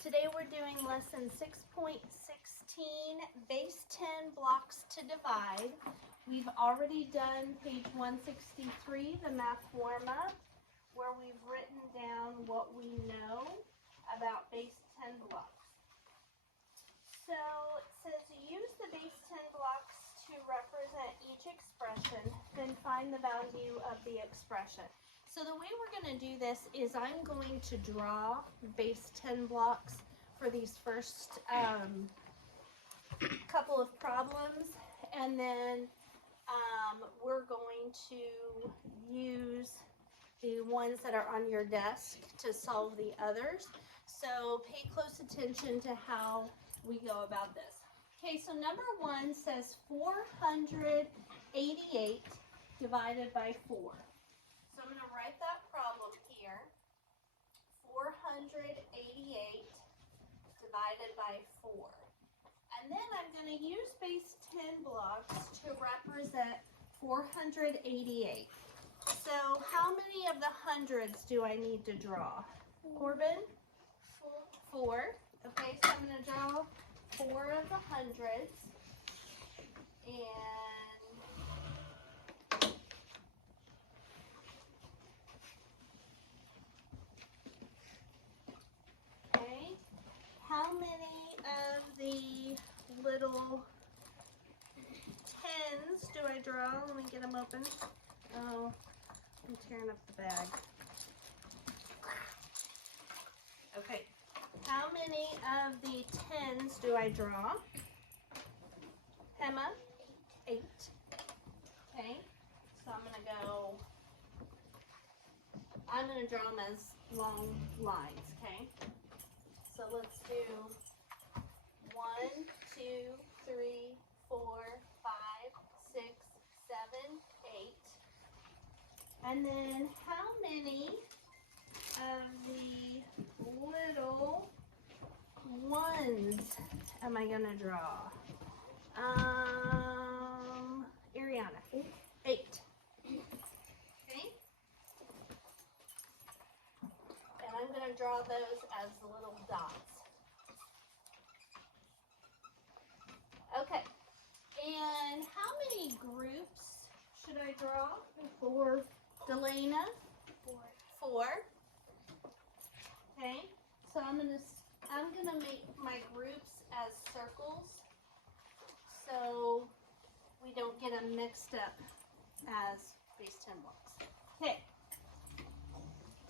Today we're doing lesson 6.16, base 10 blocks to divide. We've already done page 163, the math warm-up, where we've written down what we know about base 10 blocks. So it says use the base 10 blocks to represent each expression, then find the value of the expression. So the way we're going to do this is I'm going to draw base 10 blocks for these first couple of problems, and then we're going to use the ones that are on your desk to solve the others. So pay close attention to how we go about this. Okay, so number one says 488 divided by 4. So I'm going to write that problem here. 488 divided by 4. And then I'm going to use base 10 blocks to represent 488. So how many of the hundreds do I need to draw? Corbin? 4. Okay, so I'm going to draw 4 of the hundreds. Okay, how many of the little tens do I draw? Let me get them open. Oh, I'm tearing up the bag. Okay, how many of the tens do I draw? Emma? 8. Okay, so I'm going to draw them as long lines, okay? So let's do 1, 2, 3, 4, 5, 6, 7, 8. And then how many of the little ones am I going to draw? Ariana. 8. Okay? And I'm going to draw those as little dots. Okay. And how many groups should I draw for Delana? 4. Okay. So I'm gonna make my groups as circles, so we don't get them mixed up as base 10 blocks. Okay.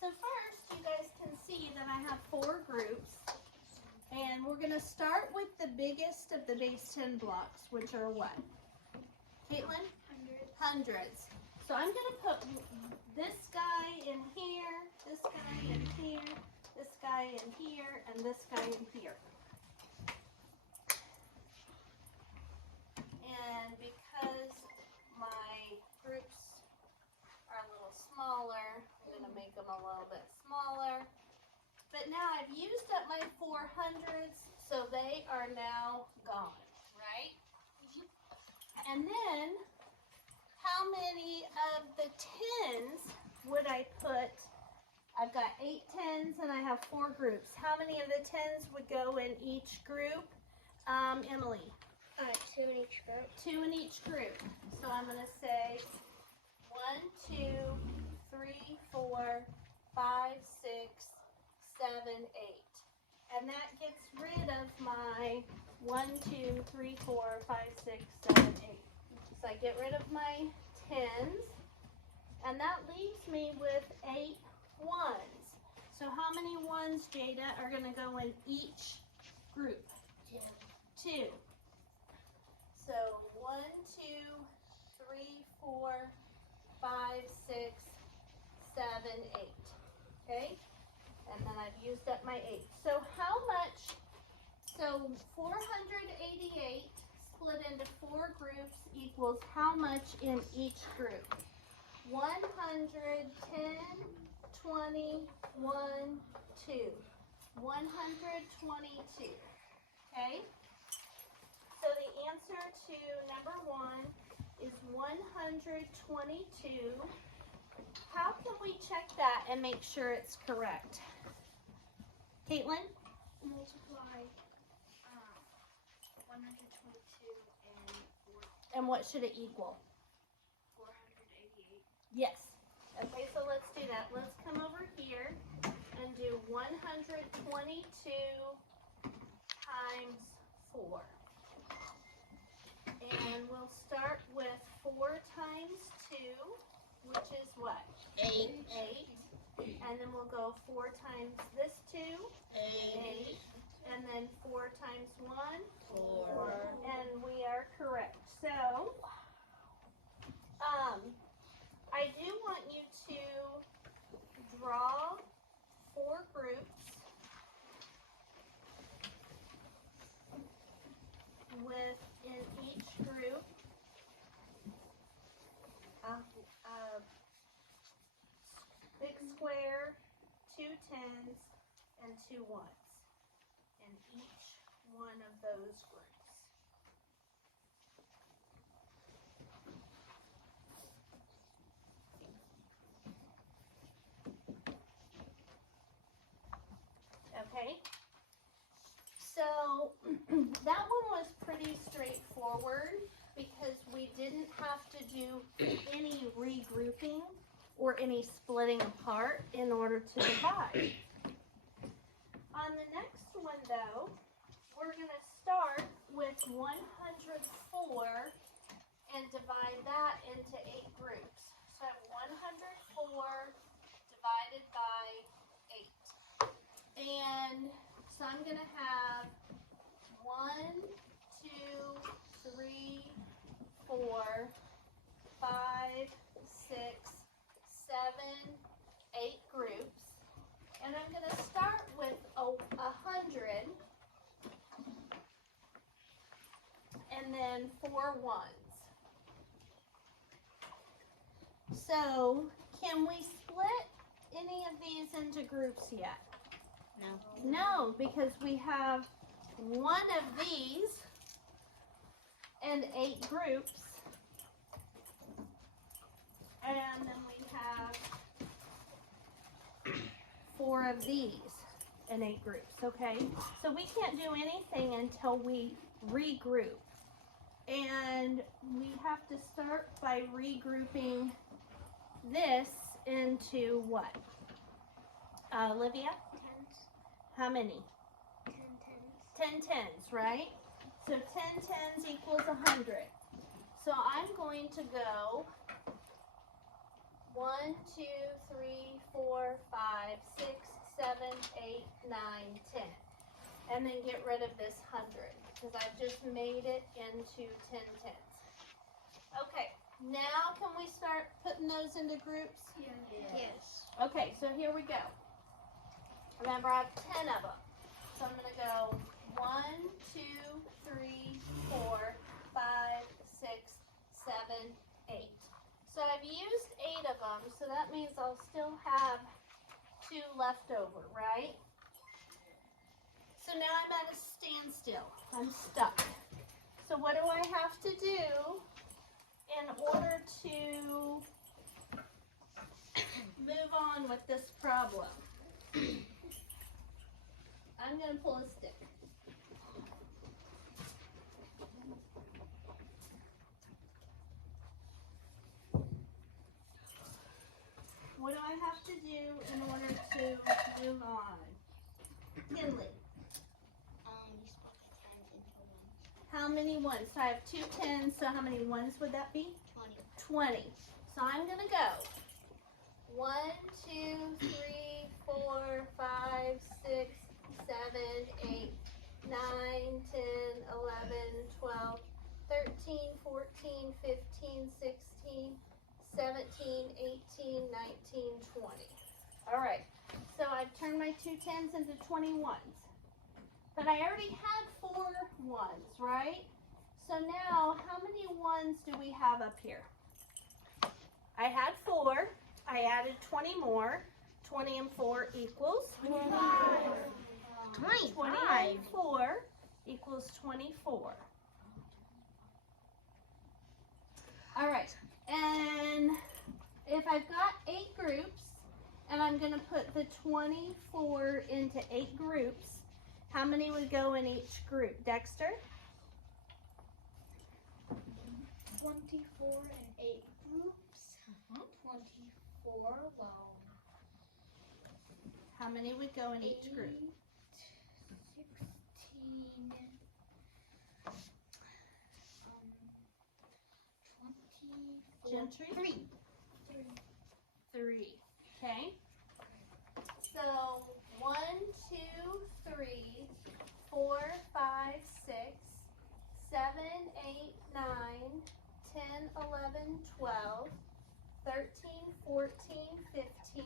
So first, you guys can see that I have 4 groups, and we're going to start with the biggest of the base 10 blocks, which are what? Caitlin? Hundreds. So I'm going to put this guy in here, this guy in here, this guy in here, and this guy in here. And because my groups are a little smaller, I'm going to make them a little bit smaller. But now I've used up my 400s, so they are now gone, right? And then, how many of the tens would I put? I've got 8 tens and I have 4 groups. How many of the tens would go in each group? Emily? 2 in each group. 2 in each group. So I'm going to say 1, 2, 3, 4, 5, 6, 7, 8. And that gets rid of my 1, 2, 3, 4, 5, 6, 7, 8. So I get rid of my tens, and that leaves me with 8 ones. So how many ones, Jada, are going to go in each group? 2. So 1, 2, 3, 4, 5, 6, 7, 8. Okay? And then I've used up my 8. So how much? So 488 split into 4 groups equals how much in each group? 110, 20, 1, 2. 122. Okay? So the answer to number 1 is 122. How can we check that and make sure it's correct? Caitlin? multiply 122 And what should it equal? 488. Yes. Okay, so let's do that. Let's come over here and do 122 times 4. And we'll start with 4 times 2, which is what? 8. 8. And then we'll go 4 times this 2, 8. And then 4 times 1, 4. and we are correct. So, I do want you to draw 4 groups with in each group a big square, 2 tens, and 2 ones in each one of those groups. Okay, so that one was pretty straightforward because we didn't have to do any regrouping or any splitting apart in order to divide. On the next one though, we're going to start with 104 and divide that into 8 groups. So I have 104 divided by 8. And so I'm going to have 1, 2, 3, 4, 5, 6, 7, 8 groups. And I'm going to start with 100 and then 4 ones. So can we split any of these into groups yet? No. No, because we have one of these and 8 groups. And then we have 4 of these and 8 groups, okay? So we can't do anything until we regroup. And we have to start by regrouping this into what? Olivia? Tens. How many? 10 tens. 10 tens, right? So 10 tens equals 100. So I'm going to go 1, 2, 3, 4, 5, 6, 7, 8, 9, 10. And then get rid of this 100 because I've just made it into 10 tens. Okay, now can we start putting those into groups? Yes. Okay, so here we go. Remember, I have 10 of them. So I'm going to go 1, 2, 3, 4, 5, 6, 7, 8. So I've used 8 of them, so that means I'll still have 2 left over, right? So now I'm at a standstill. I'm stuck. So what do I have to do in order to move on with this problem? I'm going to pull a stick. What do I have to do in order to move on? Kinley, You split the 10s into 1s. how many ones? So I have 2 tens, so how many ones would that be? 20. 20. So I'm going to go 1, 2, 3, 4, 5, 6, 7, 8, 9, 10, 11, 12, 13, 14, 15, 16, 17, 18, 19, 20. All right. So I've turned my 2 tens into 20 ones. But I already had 4 ones, right? So now, how many ones do we have up here? I had 4. I added 20 more. 20 and 4 equals? 25. 20 and 4 equals 24. All right. And if I've got 8 groups, and I'm going to put the 24 into 8 groups, How many would go in each group? Dexter? 24 and 8 groups. 24, well, How many would go in each group? 16, 24. Gentry? 3. 3. Okay. So 1, 2, 3, 4, 5, 6, 7, 8, 9, 10, 11, 12, 13, 14, 15,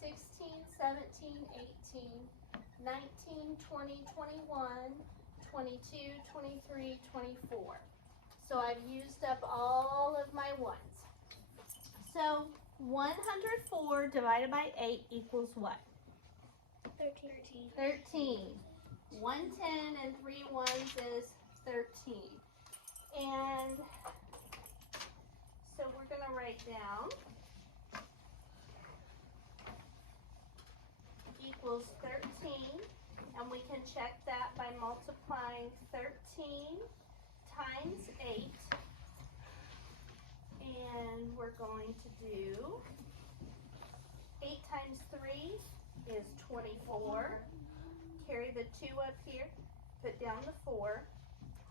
16, 17, 18, 19, 20, 21, 22, 23, 24. So I've used up all of my ones. So 104 divided by 8 equals what? 13. 13. 110 and 3 ones is 13. And so we're going to write down equals 13. And we can check that by multiplying 13 times 8. And we're going to do 8 times 3 is 24. Carry the 2 up here, put down the 4.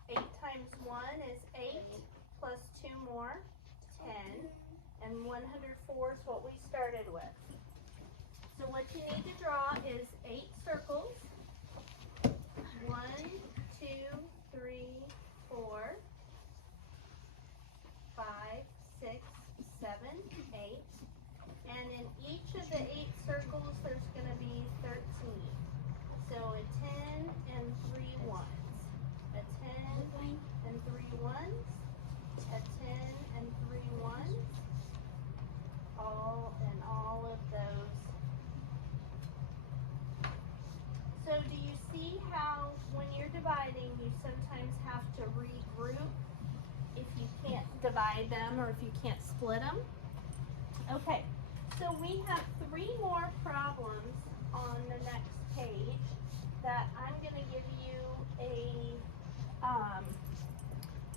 8 times 1 is 8, plus 2 more, 10. And 104 is what we started with. So what you need to draw is 8 circles. 1, 2, 3, 4, 5, 6, 7, 8. And in each of the 8 circles, there's going to be 13. So a 10 and 3 ones. A 10 and 3 ones. A 10 and 3 ones. All of those. So do you see how when you're dividing, you sometimes have to regroup if you can't divide them or if you can't split them? Okay, so we have 3 more problems on the next page that I'm going to give you a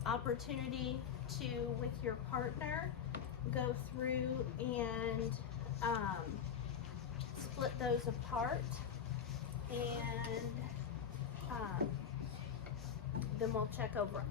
opportunity to, with your partner, go through and split those apart, and then we'll check over them.